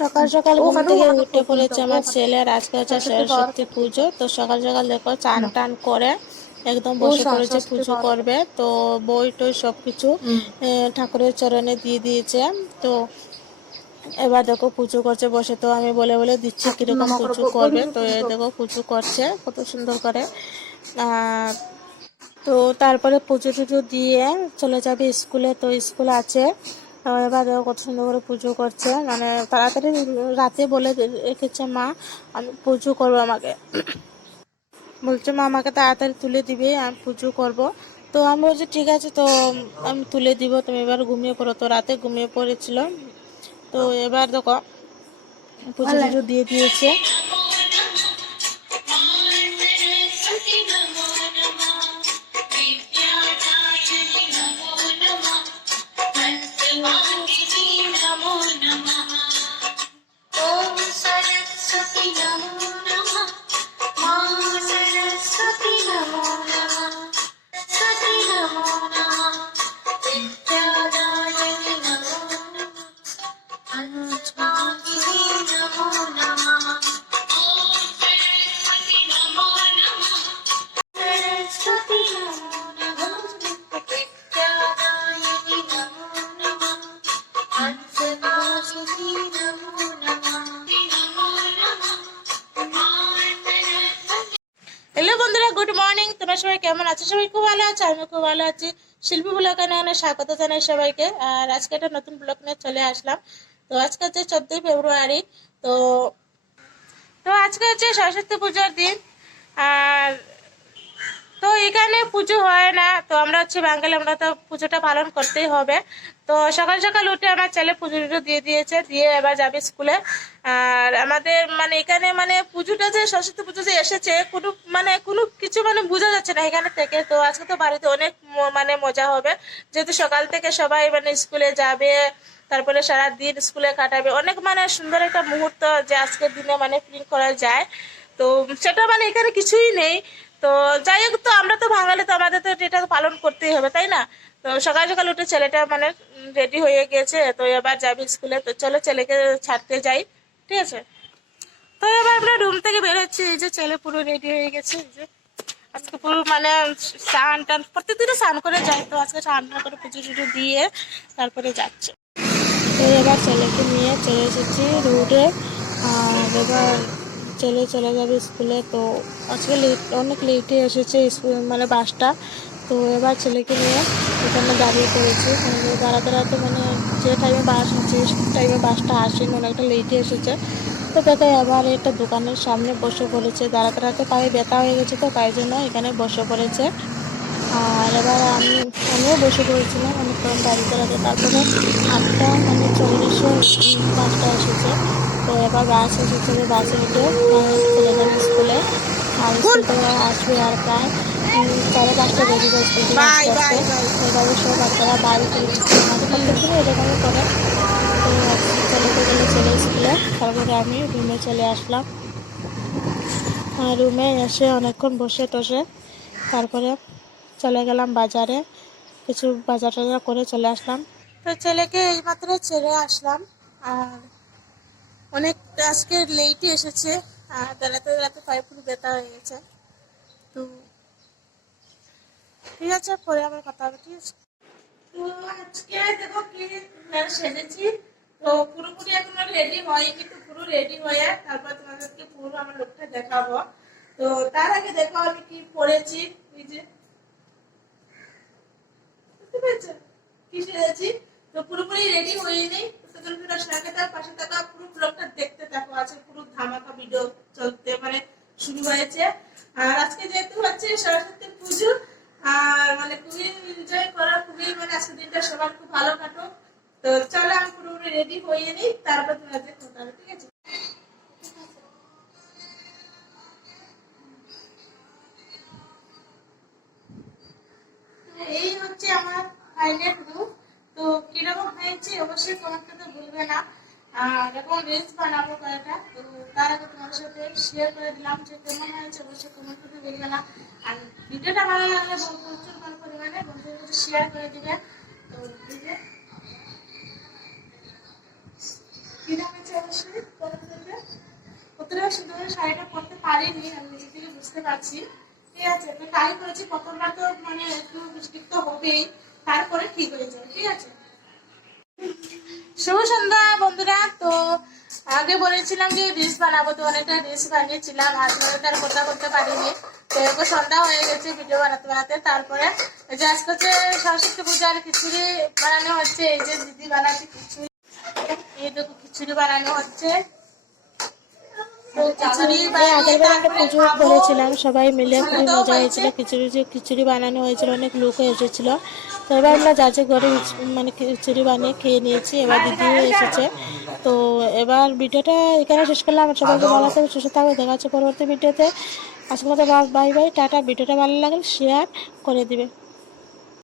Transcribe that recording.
সকাল সকাল ঘুম থেকে উঠে পড়েছে আমার ছেলে আর আজকে হচ্ছে সরস্বতী পুজো। তো সকাল সকাল দেখো চান টান করে একদম বসে পড়েছে পুজো করবে। তো বই টই সব কিছু ঠাকুরের চরণে দিয়ে দিয়েছে। তো এবার দেখো পুজো করছে বসে তো আমি বলে বলে দিচ্ছি কীরকম পুজো করবে। তো এ দেখো পুজো করছে কত সুন্দর করে। তো তারপরে পুজো টুজো দিয়ে চলে যাবে স্কুলে। তো স্কুল আছে তো এবার কত সুন্দর করে পুজো করছে। মানে তাড়াতাড়ি রাতে বলে রেখেছে মা, আমি পুজো করব আমাকে। বলছে, মা, আমাকে তাড়াতাড়ি তুলে দিবে, আমি পুজো করব। তো আমি বলছি, ঠিক আছে, তো আমি তুলে দিব, তুমি এবার ঘুমিয়ে পড়ো। তো রাতে ঘুমিয়ে পড়েছিল। তো এবার দেখো পুজো দিয়ে দিয়েছে। হ্যালো বন্ধুরা, গুড মর্নিং। তোমরা সবাই কেমন আছো? সবাই খুব ভালো আছো? আমি খুব ভালো আছি। শিল্পী ব্লগ এখানে স্বাগত জানাই সবাইকে। আর আজকে একটা নতুন ব্লগ নিয়ে চলে আসলাম। তো আজকে হচ্ছে চোদ্দই ফেব্রুয়ারি, তো তো আজকে হচ্ছে সরস্বতী পুজোর দিন। আর, তো এখানে পুজো হয় না, তো আমরা হচ্ছে বাঙালি, আমরা তো পুজোটা পালন করতেই হবে। তো সকাল সকাল উঠে আমার ছেলে পুজো টুজো দিয়ে দিয়েছে, দিয়ে এবার যাবে স্কুলে। আর আমাদের মানে এখানে মানে পুজোটা যে সরস্বতী পুজো যে এসেছে, কোনো মানে কোনো কিছু মানে বোঝা যাচ্ছে না এখানে থেকে। তো আজকে তো বাড়িতে অনেক মানে মজা হবে। যেহেতু সকাল থেকে সবাই মানে স্কুলে যাবে তারপরে সারা দিন স্কুলে কাটাবে। অনেক মানে সুন্দর একটা মুহূর্ত যে আজকের দিনে মানে ফিল করা যায়। তো সেটা মানে এখানে কিছুই নেই। তো যাই হোক, তো আমরা তো বাঙালি, তো আমাদের তো এটা পালন করতেই হবে, তাই না? তো সকাল সকাল উঠে ছেলেটা মানে রেডি হয়ে গেছে। তো এবার যাবি স্কুলে। তো চলো ছেলেকে ছাড়তে যাই, ঠিক আছে? তো এবার আমরা রুম থেকে বেরোচ্ছি এই যে ছেলে পুরো রেডি হয়ে গেছে। যে আজকে পুরো মানে স্নান টান প্রত্যেকদিনে স্নান করে যায়। তো আজকে স্নান করে পুজো টুজো দিয়ে তারপরে যাচ্ছে। এবার ছেলেকে নিয়ে চলে এসেছি রোডে আর এবার ছেলে চলে যাবে স্কুলে। তো আজকে লেট অনেক লেটে এসেছে স্কুল মানে বাসটা। তো এবার ছেলেকে নিয়ে এখানে দাঁড়িয়ে পড়েছি। এখানে দাঁড়াতে দাঁড়াতে মানে যে টাইমে বাস সেই টাইমে বাসটা আসেনি, অনেকটা লেটে এসেছে। তো দেখো, এবার একটা দোকানের সামনে বসে পড়েছে। দাঁড়াতে দাঁড়াতে পায়ে ব্যথা হয়ে গেছে তো, তাই জন্য এখানে বসে পড়েছে। আর এবার আমি আমিও বসে পড়েছিলাম অনেকক্ষণ দাঁড়িয়ে দাঁড়াতে তারপরে আটটা মানে চল্লিশে বাসটা এসেছে। তো এবার বাস এসেছে আমি বাসে উঠে চলে যাবে স্কুলে। আর স্কুল থেকে আসবে আর প্রায় সাড়ে পাঁচটা বেজে যায় স্কুল থেকে আসতে আসতে। এভাবে সব বাচ্চারা বাড়ি চলে প্রত্যেকদিনই এরকমই করে। তো ছেলেকে গেলে ছেলে স্কুলে। তারপরে আমি রুমে চলে আসলাম। আর রুমে এসে অনেকক্ষণ বসে টসে তারপরে চলে গেলাম বাজারে। কিছু বাজার টাজার করে চলে আসলাম। তো ছেলেকে এইমাত্র ছেড়ে আসলাম। আর অনেক আজকে লেটই এসেছে। আর দাঁড়াতে দাঁড়াতে পায়ে পুরো ব্যথা হয়ে গেছে। তো ঠিক আছে, পরে আবার কথা হবে, ঠিক আছে? তো আজকে দেখো কি সেজেছি। তো পুরোপুরি এখনও রেডি হয়নি তো পুরো রেডি হয়ে তারপর তোমাদেরকে পুরো আমার লোকটা দেখাবো। তো তার আগে দেখো আমি কি পরেছি। ওই যে বুঝতে পেরেছ পুরোপুরি পুরো ব্লগটা দেখতে আছে পুরো ধামাকা ভিডিও চলতে মানে শুরু হয়েছে। আর আজকে যেহেতু হচ্ছে সরস্বতী পুজো, আর মানে এনজয় করা, খুবই মানে দিনটা সবার খুব ভালো তো চলো, আমি পুরোপুরি রেডি হয়ে নিই। তারপর তোমাদের কথা ঠিক আছে? হচ্ছে আমার ফাইলের রূপ তো কীরকম হয়েছে অবশ্যই তোমাকে তো ভুলবে না। এরকম রিলস বানাবো কয়েকটা। তো তার আগে তোমার সাথে শেয়ার করে দিলাম যে কেমন হয়েছে, অবশ্যই তোমাকে তো ভুলবে না। আর ভিডিওটা ভালো লাগলে প্রচুর পরিমাণে বন্ধুদের কাছে শেয়ার করে দিবে। তো দিবে কীরকম হয়েছে অবশ্যই কমেন্ট করবে। কতটা সুন্দর শাড়িটা পরতে পারিনি, আমি নিজে থেকে বুঝতে পারছি। ঠিক আছে, তো ট্রাই করেছি প্রথমবার তো মানে একটু মিস্টেক হবেই, তারপরে ঠিক হয়ে যাবে, ঠিক আছে? শুভ সন্ধ্যা বন্ধুরা, তো আগে বলেছিলাম যে রিলস বানাবো, তো অনেকটা রিলস বানিয়েছিলাম আজ আর কথা করতে পারিনি। তো এরপর সন্ধ্যা হয়ে গেছে ভিডিও বানাতে বানাতে, তারপরে এই যে আজকে হচ্ছে সরস্বতী পূজার খিচুড়ি বানানো হচ্ছে, এই যে দিদি বানাচ্ছে খিচুড়ি, এই দেখো খিচুড়ি বানানো হচ্ছে। খিচুড়ি বানিয়ে করেছিলাম সবাই মিলে খুবই মজা হয়েছিল খিচুড়ি যে খিচুড়ি বানানো হয়েছিল অনেক লোক এসেছিল। তো এবার আমরা যাচ্ছে ঘরে খিচ- মানে খিচুড়ি বানিয়ে খেয়ে নিয়েছি এবার দিদিও এসেছে। তো এবার ভিডিওটা এখানে শেষ করলাম সবাইকে ভালো থাকবে সুস্থ থাকবে দেখা হচ্ছে পরবর্তী ভিডিওতে। আজকের মতো বাই বাই টাটা। ভিডিওটা ভালো লাগলে শেয়ার করে দিবে।